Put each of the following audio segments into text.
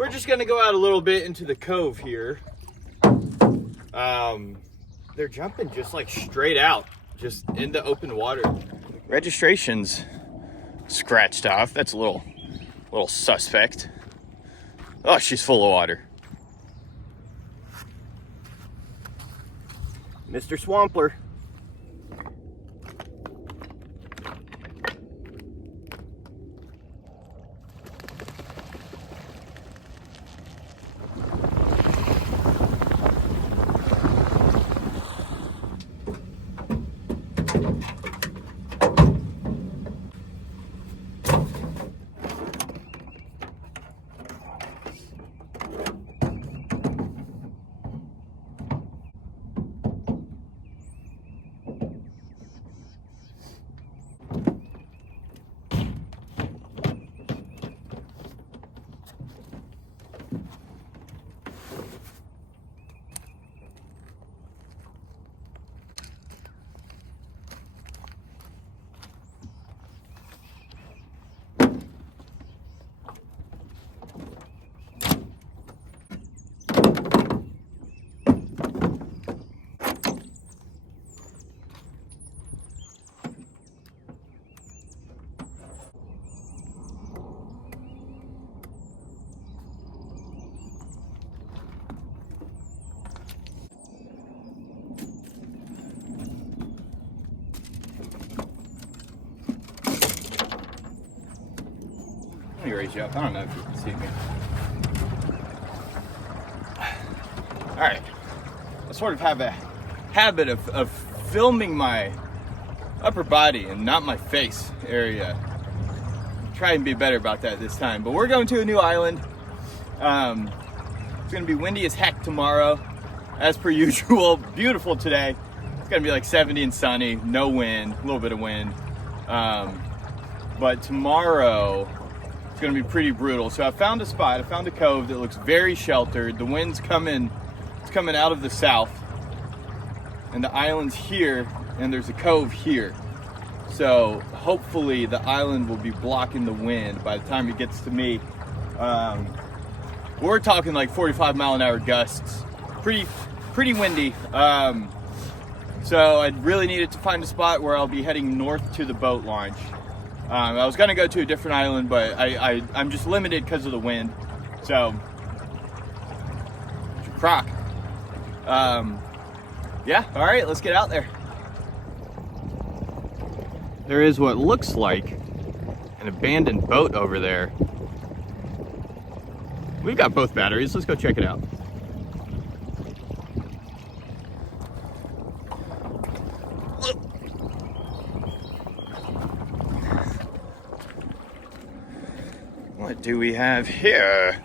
we're just gonna go out a little bit into the cove here. They're jumping just like straight out, just into open water. Registration's scratched off. That's a little suspect. Oh, she's full of water. Mr. Swampler. Let me raise you up. I don't know if you can see me. All right. I sort of have a habit of filming my upper body and not my face area. Try and be better about that this time. But we're going to a new island. It's going to be windy as heck tomorrow, as per usual. Beautiful today. It's going to be like 70 and sunny, no wind, a little bit of wind. But tomorrow, it's going to be pretty brutal. So I found a spot, I found a cove that looks very sheltered. The wind's coming, it's coming out of the south. And the island's here, and there's a cove here. So hopefully the island will be blocking the wind by the time it gets to me. We're talking like 45-mile-an-hour gusts. Pretty windy. So I really needed to find a spot where I'll be heading north to the boat launch. I was gonna go to a different island, but I'm just limited because of the wind. So, croc. Yeah, all right, let's get out there. There is what looks like an abandoned boat over there. We've got both batteries, let's go check it out. What do we have here?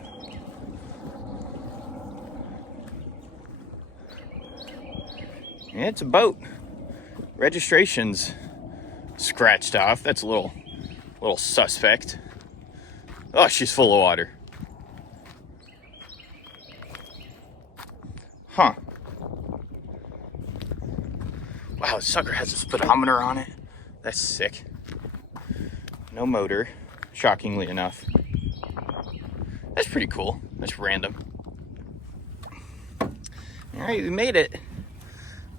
Yeah, it's a boat. Registration's scratched off. That's a little suspect. Oh, she's full of water. Huh. Wow, this sucker has a speedometer on it. That's sick. No motor, shockingly enough. That's pretty cool. That's random. All right, we made it.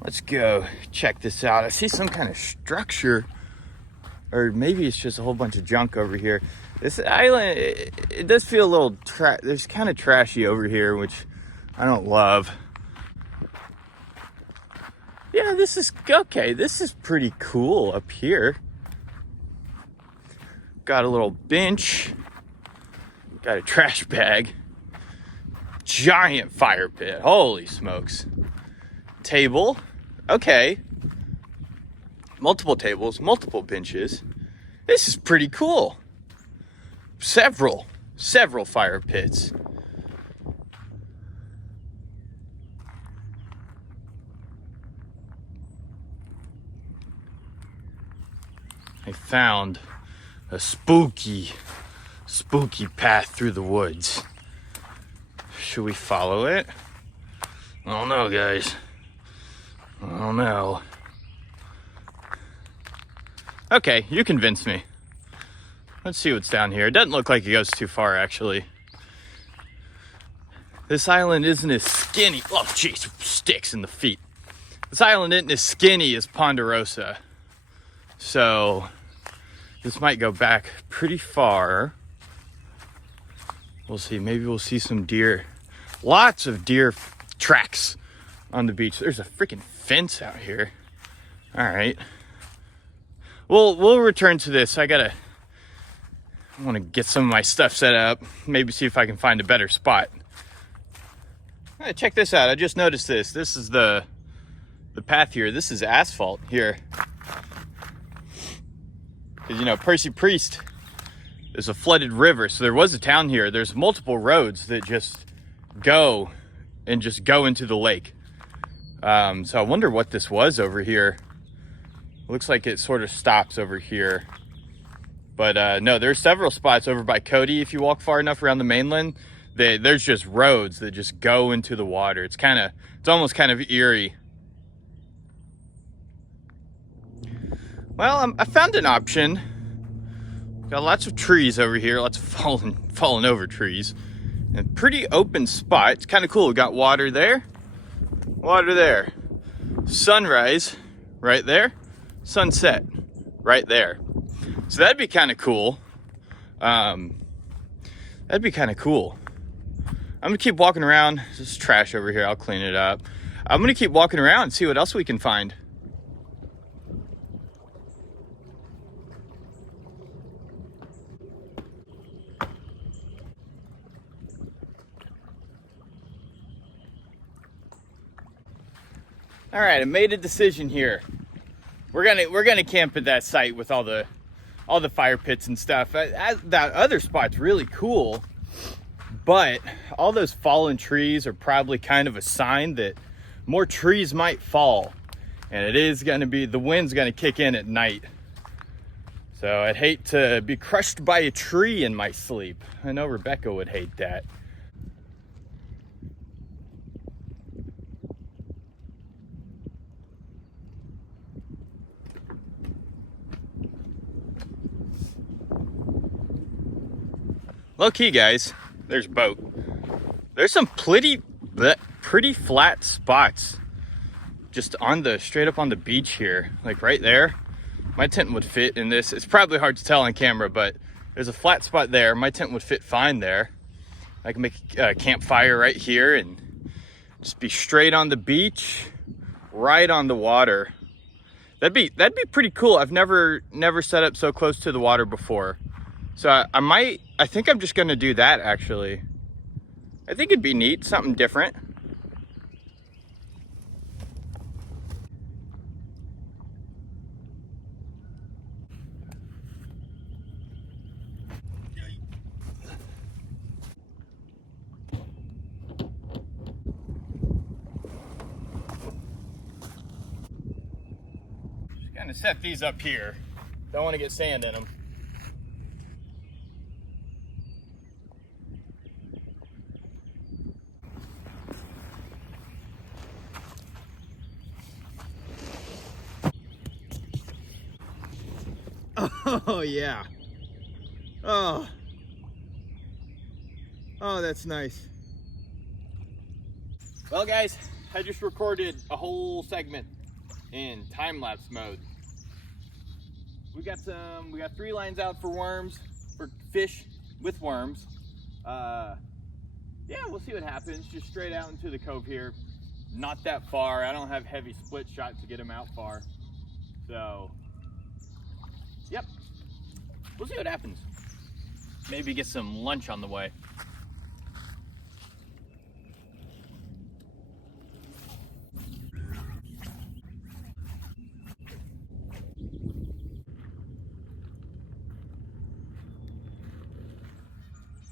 Let's go check this out. I see some kind of structure, or maybe it's just a whole bunch of junk over here. This island, it does feel a little, there's kind of trashy over here, which I don't love. Yeah, this is, okay, this is pretty cool up here. Got a little bench. Got a trash bag. Giant fire pit. Holy smokes. Table. Okay. Multiple tables, multiple benches. This is pretty cool. Several fire pits. I found a spooky path through the woods. Should we follow it? I don't know, guys. I don't know. Okay, you convinced me. Let's see what's down here. It doesn't look like it goes too far, actually. This island isn't as skinny. Oh, jeez, sticks in the feet. This island isn't as skinny as Ponderosa. So this might go back pretty far. We'll see. Maybe we'll see some deer. Lots of deer tracks on the beach. There's a freaking fence out here. All right. We'll return to this. I want to get some of my stuff set up. Maybe see if I can find a better spot. All right, check this out. I just noticed this. This is the path here. This is asphalt here. Because, you know, Percy Priest is a flooded river. So there was a town here. There's multiple roads that just go into the lake. So I wonder what this was over here. Looks like it sort of stops over here. But no, there's several spots over by Cody. If you walk far enough around the mainland, there's just roads that just go into the water. It's almost kind of eerie. Well, I found an option. Got lots of trees over here, lots of fallen over trees. And pretty open spot. It's kind of cool. We got water there, sunrise right there, sunset right there. So that'd be kind of cool. I'm gonna keep walking around. There's trash over here. I'll clean it up. I'm gonna keep walking around and see what else we can find. All right, I made a decision here. We're gonna camp at that site with all the fire pits and stuff. That other spot's really cool, but all those fallen trees are probably kind of a sign that more trees might fall, and the wind's gonna kick in at night. So I'd hate to be crushed by a tree in my sleep. I know Rebecca would hate that. Low key, guys, there's a boat. There's some pretty flat spots just straight up on the beach here, like right there. My tent would fit in this. It's probably hard to tell on camera, but there's a flat spot there. My tent would fit fine there. I can make a campfire right here and just be straight on the beach, right on the water. That'd be pretty cool. I've never set up so close to the water before. So I think I'm just gonna do that actually. I think it'd be neat, something different. Just gonna set these up here. Don't want to get sand in them. Oh yeah. Oh, that's nice. Well guys, I just recorded a whole segment in time-lapse mode. We got 3 lines out for fish with worms. Yeah, we'll see what happens. Just straight out into the cove here. Not that far. I don't have heavy split shot to get them out far. So, yep. We'll see what happens. Maybe get some lunch on the way.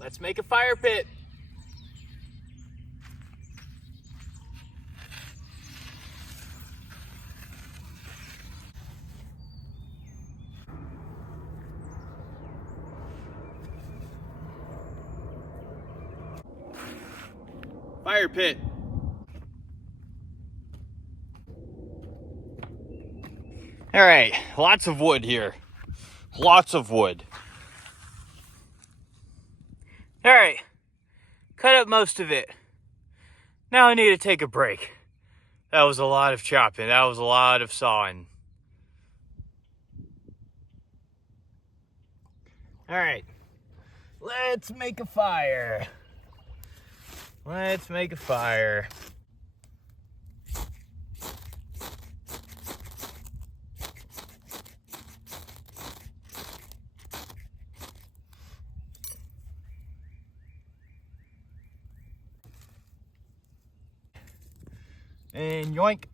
Let's make a fire pit. Fire pit. All right, lots of wood here. Lots of wood. All right, cut up most of it. Now I need to take a break. That was a lot of chopping. That was a lot of sawing. All right, let's make a fire. Let's make a fire. And yoink.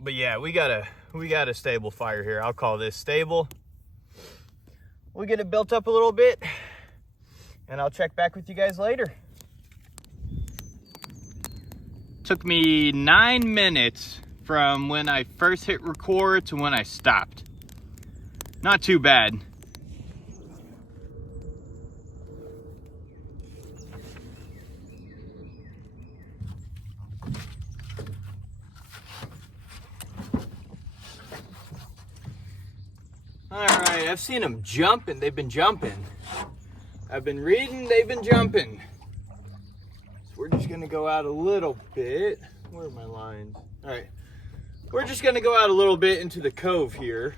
But yeah, we got a stable fire here. I'll call this stable. We'll get it built up a little bit, and I'll check back with you guys later. Took me 9 minutes from when I first hit record to when I stopped. Not too bad. All right, I've seen them jump and they've been jumping. I've been reading, they've been jumping. So we're just gonna go out a little bit. Where are my lines? All right, we're just gonna go out a little bit into the cove here.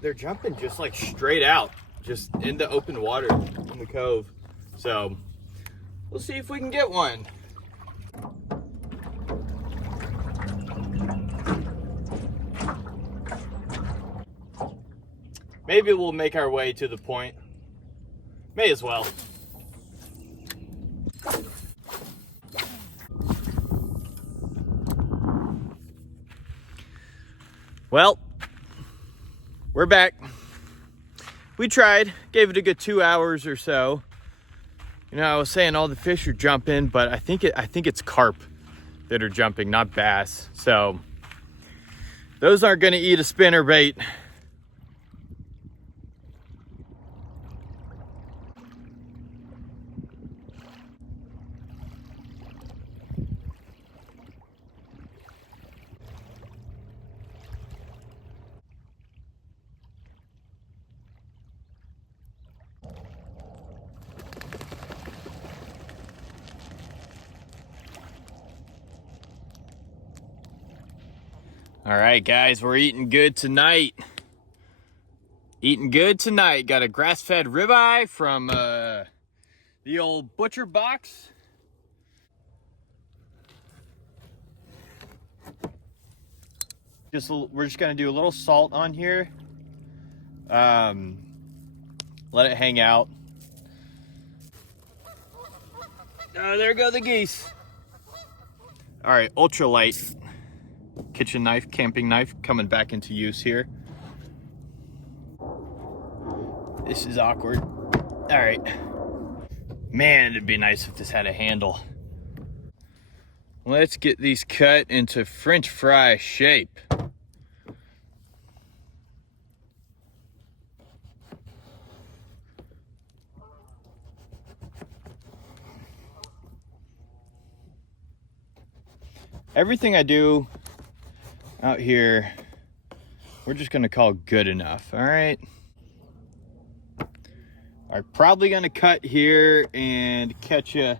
They're jumping just like straight out, just into open water in the cove. So we'll see if we can get one. Maybe we'll make our way to the point. May as well. Well, we're back. We tried, gave it a good 2 hours or so. You know, I was saying all the fish are jumping, but I think it's carp that are jumping, not bass. So those aren't gonna eat a spinner bait. All right, guys, we're eating good tonight. Eating good tonight. Got a grass-fed ribeye from the old butcher box. We're just gonna do a little salt on here. Let it hang out. There go the geese. All right, ultralight kitchen knife, camping knife, coming back into use here. This is awkward. All right. Man, it'd be nice if this had a handle. Let's get these cut into French fry shape. Everything I do out here, we're just gonna call good enough, all right? I'm probably gonna cut here and catch you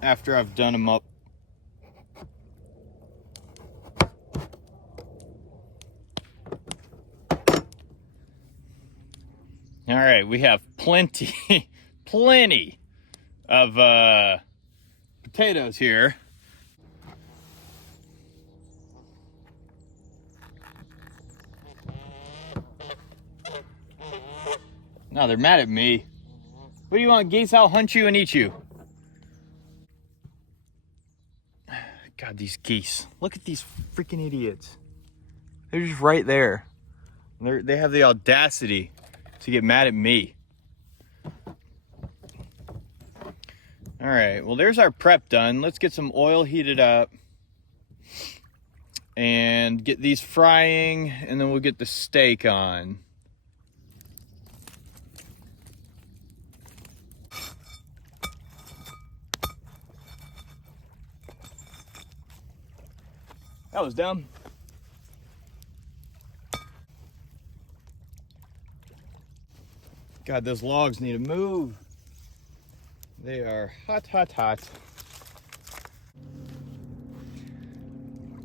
after I've done them up. All right, we have plenty of potatoes here. No, they're mad at me. What do you want, geese? I'll hunt you and eat you. God, these geese. Look at these freaking idiots. They're just right there. They have the audacity to get mad at me. All right, well, there's our prep done. Let's get some oil heated up and get these frying, and then we'll get the steak on. That was dumb. God, those logs need to move. They are hot, hot, hot.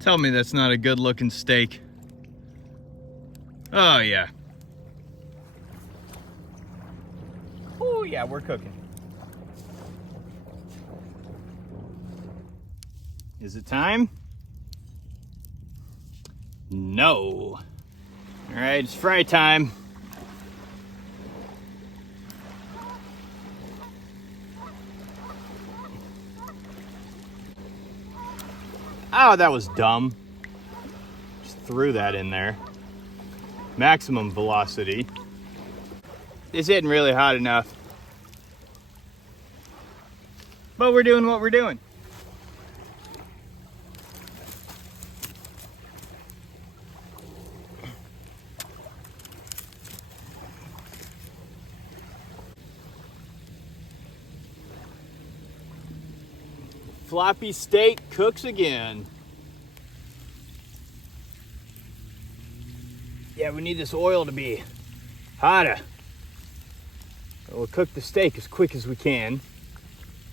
Tell me that's not a good looking steak. Oh yeah. Oh yeah, we're cooking. Is it time? No. All right, it's fry time. Oh, that was dumb. Just threw that in there. Maximum velocity. It's hitting really hot enough. But we're doing what we're doing. Floppy steak cooks again. Yeah, we need this oil to be hotter. We'll cook the steak as quick as we can.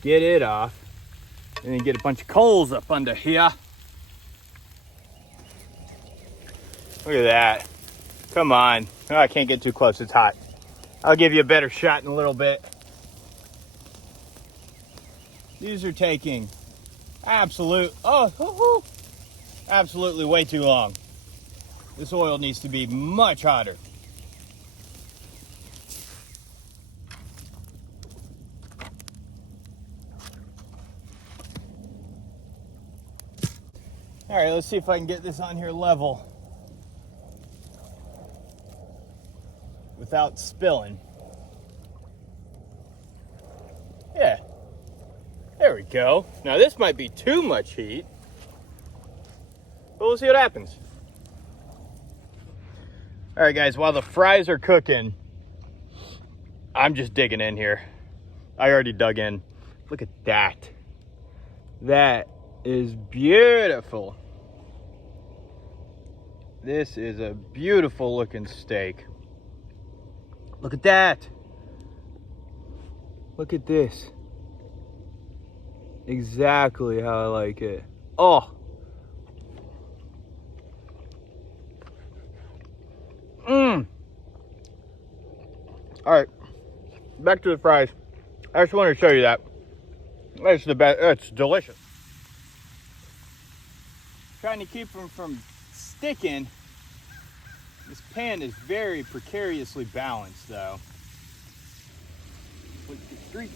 Get it off. And then get a bunch of coals up under here. Look at that. Come on. Oh, I can't get too close, it's hot. I'll give you a better shot in a little bit. These are taking absolutely way too long. This oil needs to be much hotter. All right, let's see if I can get this on here level without spilling. Yeah, there we go. Now this might be too much heat, but we'll see what happens. All right, guys, while the fries are cooking, I'm just digging in here. I already dug in. Look at that. That is beautiful. This is a beautiful looking steak. Look at that. Look at this. Exactly how I like it. Oh. Mmm. All right, back to the fries. I just wanted to show you that. That's the best. It's delicious. Trying to keep them from sticking. This pan is very precariously balanced, though. 1, 2, 3.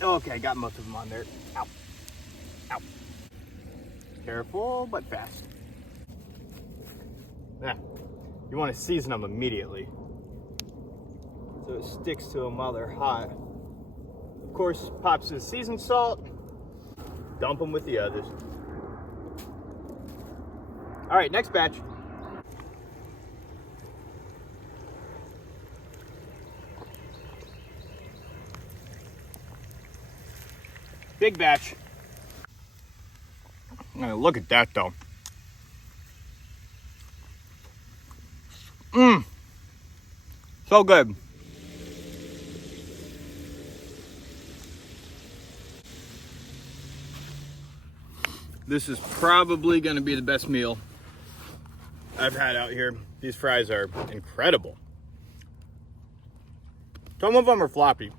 Okay, got most of them on there. Ow. Ow. Careful, but fast. Yeah. You want to season them immediately, so it sticks to them while they're hot. Of course, pops the seasoned salt. Dump them with the others. All right, next batch. Big batch. Now look at that though. Mmm. So good. This is probably going to be the best meal I've had out here. These fries are incredible. Some of them are floppy.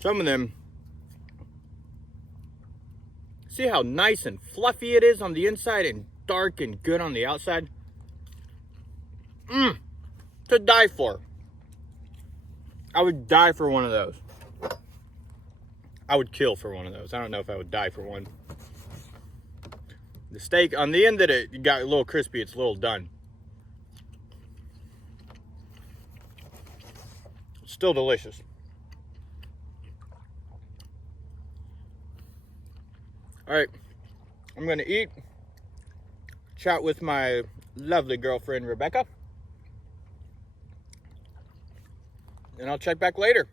Some of them, see how nice and fluffy it is on the inside and dark and good on the outside? Mmm, to die for. I would die for one of those. I would kill for one of those. I don't know if I would die for one. The steak, on the end that it got a little crispy, it's a little done. Still delicious. All right, I'm gonna eat, chat with my lovely girlfriend, Rebecca, and I'll check back later.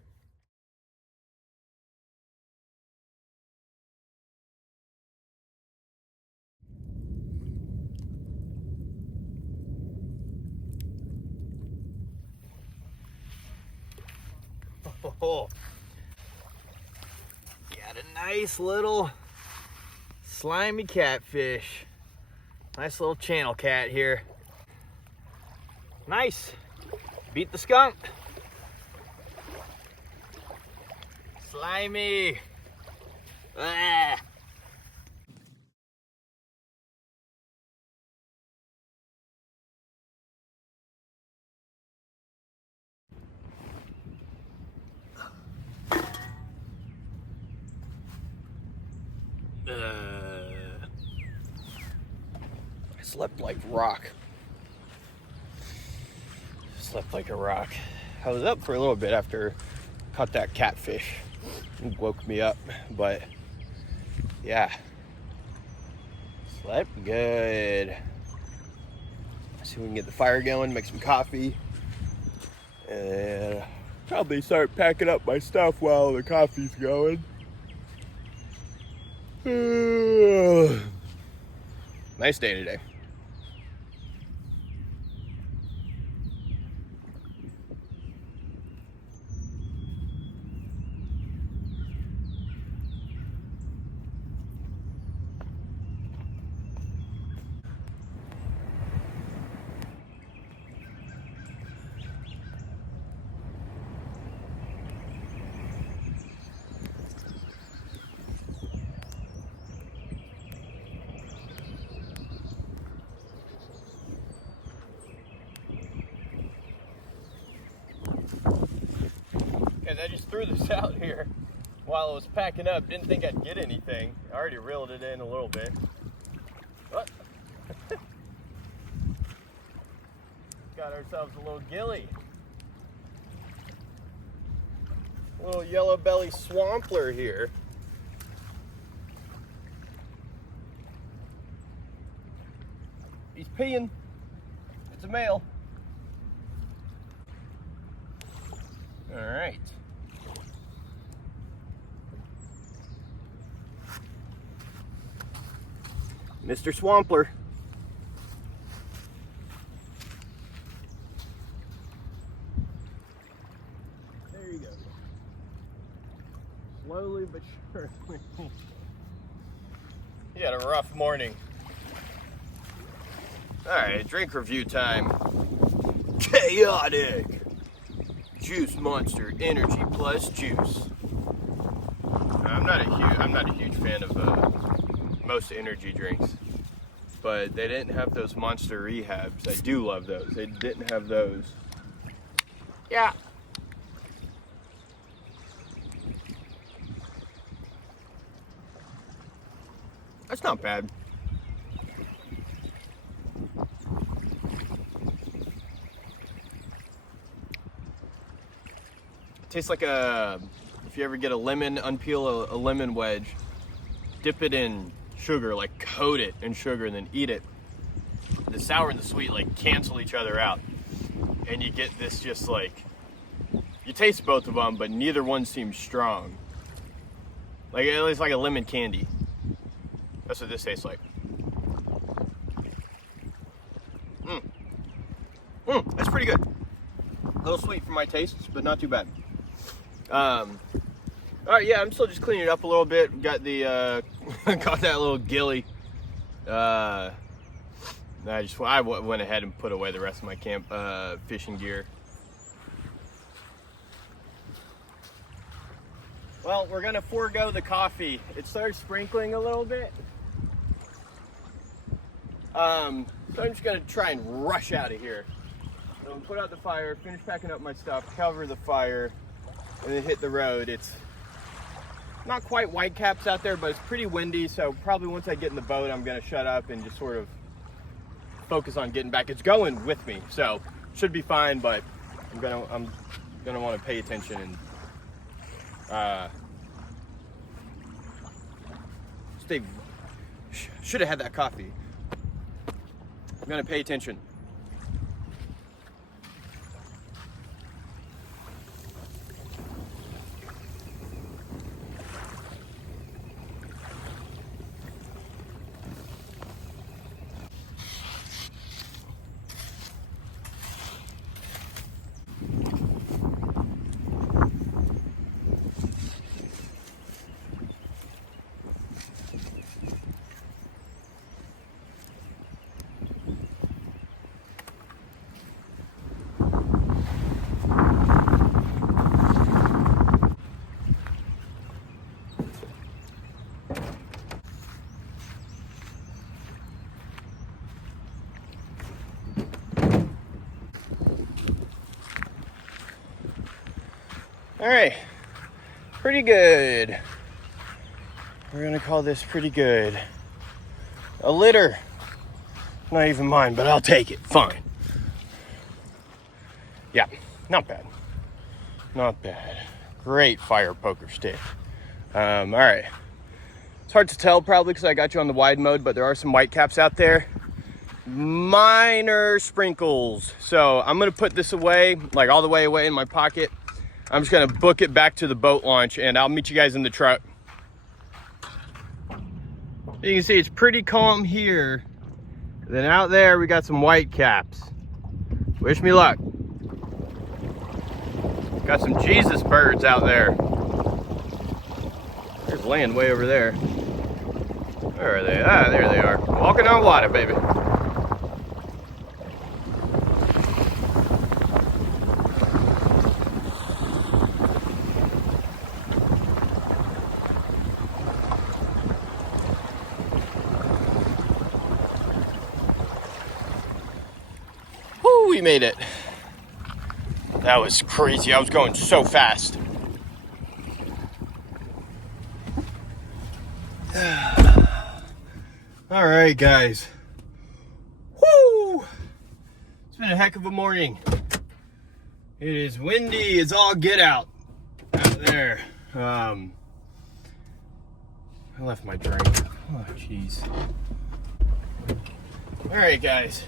Oh, Nice little slimy catfish. Nice little channel cat here. Nice. Beat the skunk. Slimy. Ah. I slept like rock. Slept like a rock. I was up for a little bit after I caught that catfish. It woke me up, but yeah, slept good. See if we can get the fire going, make some coffee, and probably start packing up my stuff while the coffee's going. Nice day today. Guys, I just threw this out here while I was packing up. Didn't think I'd get anything. I already reeled it in a little bit. But got ourselves a little gilly. A little yellow belly swampler here. He's peeing. It's a male. All right. Mr. Swampler. There you go. Slowly but surely. He had a rough morning. All right, drink review time. Chaotic. Juice Monster Energy Plus Juice. I'm not a huge fan of most energy drinks, but they didn't have those Monster Rehabs. I do love those. They didn't have those. Yeah. That's not bad. Tastes like if you ever get a lemon, unpeel a lemon wedge, dip it in sugar, like coat it in sugar and then eat it. The sour and the sweet like cancel each other out. And you get this just like, you taste both of them, but neither one seems strong. Like it's like a lemon candy. That's what this tastes like. That's pretty good. A little sweet for my tastes, but not too bad. All right, yeah, I'm still just cleaning it up a little bit. Got the got that little gilly. I went ahead and put away the rest of my camp fishing gear. Well, we're gonna forego the coffee. It started sprinkling a little bit. So I'm just gonna try and rush out of here. So I'm gonna put out the fire, finish packing up my stuff, cover the fire, and then hit the road. It's not quite white caps out there, but it's pretty windy, so probably once I get in the boat, I'm gonna shut up and just sort of focus on getting back. It's going with me, so should be fine, but I'm gonna want to pay attention and stay. Should have had that coffee. I'm gonna pay attention. All right, pretty good. We're gonna call this pretty good. A litter. Not even mine, but I'll take it. Fine. Yeah, not bad. Not bad. Great fire poker stick. All right. It's hard to tell probably because I got you on the wide mode, but there are some white caps out there. Minor sprinkles. So I'm gonna put this away, like all the way away in my pocket. I'm just gonna book it back to the boat launch and I'll meet you guys in the truck. You can see it's pretty calm here. Then out there we got some white caps. Wish me luck. Got some Jesus birds out there. There's land way over there. Where are they? Ah, there they are. Walking on water, baby. Woo, we made it. That was crazy. I was going so fast. All right, guys. Woo! It's been a heck of a morning. It is windy. It's all get out there. I left my drink. Oh, jeez. All right, guys.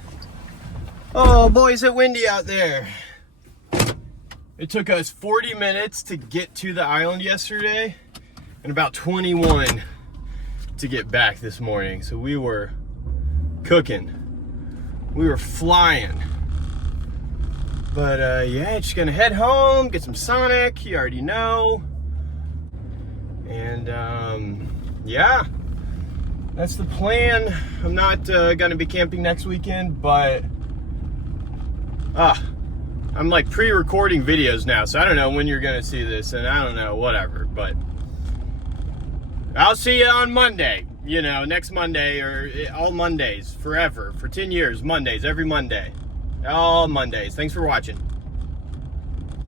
Oh, boy, is it windy out there. It took us 40 minutes to get to the island yesterday and about 21 to get back this morning. So we were cooking. We were flying. But yeah, just gonna head home, get some Sonic, you already know. And yeah, that's the plan. I'm not gonna be camping next weekend, but I'm like pre-recording videos now, so I don't know when you're gonna see this, and I don't know, whatever, but I'll see you on Monday, you know, next Monday, or all Mondays, forever, for 10 years, Mondays, every Monday, all Mondays. Thanks for watching.